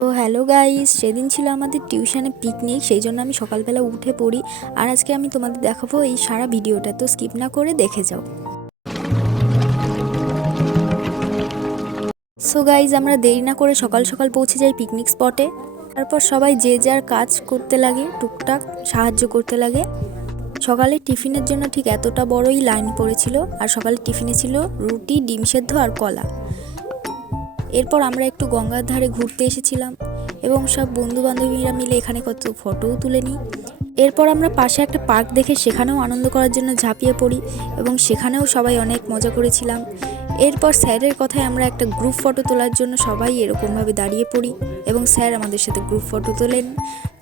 তো hello guys, সেদিন ছিল আমাদের টিউশনে পিকনিক, সেই জন্য আমি সকালবেলা উঠে পড়ি। আর আজকে আমি তোমাদের দেখাবো এই সারা ভিডিওটা, তো স্কিপ না করে দেখে যাও। সো গাইস, আমরা দেরি না করে সকাল সকাল পৌঁছে যাই পিকনিক স্পটে। তারপর সবাই যে যার কাজ করতে লাগে, টুকটাক সাহায্য করতে লাগে। সকালে টিফিনের জন্য ঠিক এতটা বড়ই লাইন পড়েছিল, আর সকালে টিফিনে ছিল রুটি, ডিম সেদ্ধ আর কলা। এরপর আমরা একটু গঙ্গার ধারে ঘুরতে এসেছিলাম এবং সব বন্ধু বান্ধবীরা মিলে এখানে কত ফটোও তুলে নিই। এরপর আমরা পাশে একটা পার্ক দেখে সেখানেও আনন্দ করার জন্য ঝাঁপিয়ে পড়ি এবং সেখানেও সবাই অনেক মজা করেছিলাম। এরপর স্যারের কথায় আমরা একটা গ্রুপ ফটো তোলার জন্য সবাই এরকমভাবে দাঁড়িয়ে পড়ি এবং স্যার আমাদের সাথে গ্রুপ ফটো তোলেন।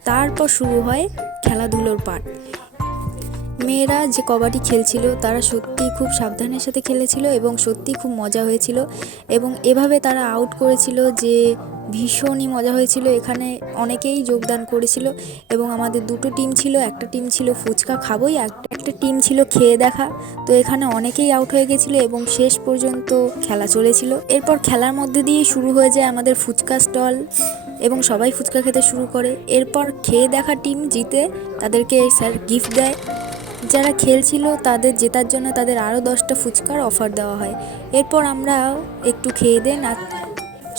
তারপর শুরু হয় খেলাধুলোর পার্ট। মেয়েরা যে কবাডি খেলছিল তারা সত্যিই খুব সাবধানের সাথে খেলেছিল এবং সত্যিই খুব মজা হয়েছিল এবং এভাবে তারা আউট করেছিল যে ভীষণই মজা হয়েছিল। এখানে অনেকেই যোগদান করেছিল এবং আমাদের দুটো টিম ছিল, একটা টিম ছিল ফুচকা খাবোই, একটা টিম ছিল খেয়ে দেখা। তো এখানে অনেকেই আউট হয়ে গেছিলো এবং শেষ পর্যন্ত খেলা চলেছিল। এরপর খেলার মধ্যে দিয়ে শুরু হয়ে যায় আমাদের ফুচকা স্টল এবং সবাই ফুচকা খেতে শুরু করে। এরপর খেয়ে দেখা টিম জিতে তাদেরকে স্যার গিফট দেয়। যারা খেলছিল তাদের জেতার জন্য তাদের আরও 10টা ফুচকার অফার দেওয়া হয়। এরপর আমরা একটু খেয়ে দিয়ে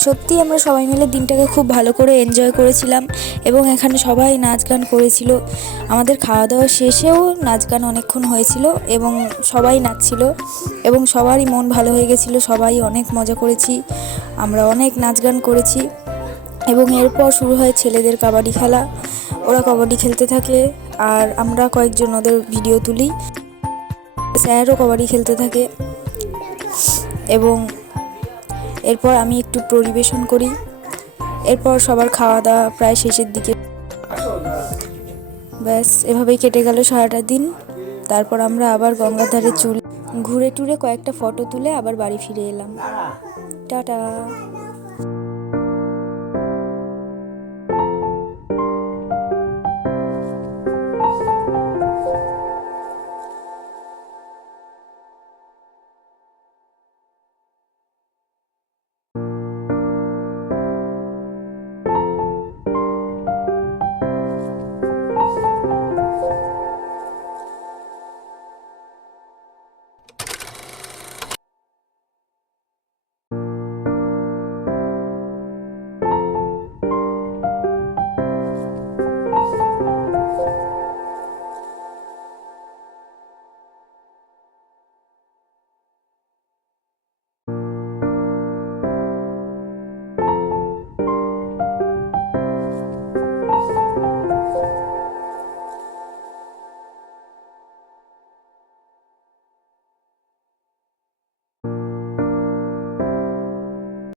সত্যি আমরা সবাই মিলে দিনটাকে খুব ভালো করে এনজয় করেছিলাম এবং এখানে সবাই নাচ গান করেছিল। আমাদের খাওয়া দাওয়া শেষেও নাচ গান অনেকক্ষণ হয়েছিল এবং সবাই নাচছিল এবং সবারই মন ভালো হয়ে গেছিলো। সবাই অনেক মজা করেছি, আমরা অনেক নাচ গান করেছি এবং এরপর শুরু হয় ছেলেদের কাবাডি খেলা। ওরা কাবাডি খেলতে থাকে আর আমরা কয়েকজন ওদের ভিডিও তুলি। স্যারও কাবাডি খেলতে থাকে এবং এরপর আমি একটু পরিবেশন করি। এরপর সবার খাওয়া দাওয়া প্রায় শেষের দিকে। ব্যাস এভাবেই কেটে গেল সারাটা দিন। তারপর আমরা আবার গঙ্গার ধারে ঘুরে টুরে কয়েকটা ফটো তুলে আবার বাড়ি ফিরে এলাম। টাটা।